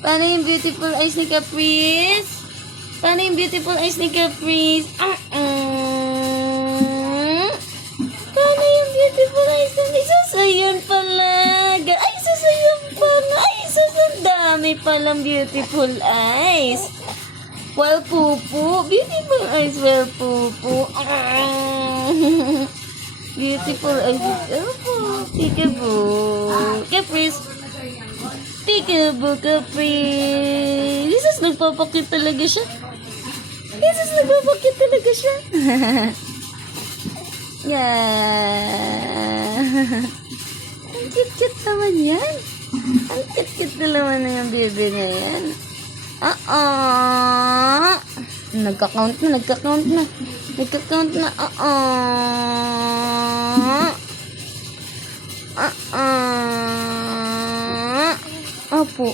Paano yung beautiful eyes ni Caprice? Paano yung beautiful eyes ni Caprice? Paano yung beautiful eyes ni Susayan pala? Ay, Susayan pala. Ay, Susayan. Dami palang beautiful eyes. Well, pupu. Beautiful eyes, well, pupu. Beautiful eyes. Oh, peekaboo. Caprice. Peekaboo, Caprice. Jesus, nagpapakit talaga siya. Jesus, nagpapakit talaga siya. Yeah. Ang cute-cute naman yan. Ang cute-cute na naman na yung baby na yan. Nagka-count na. Nagka-count na. Opo.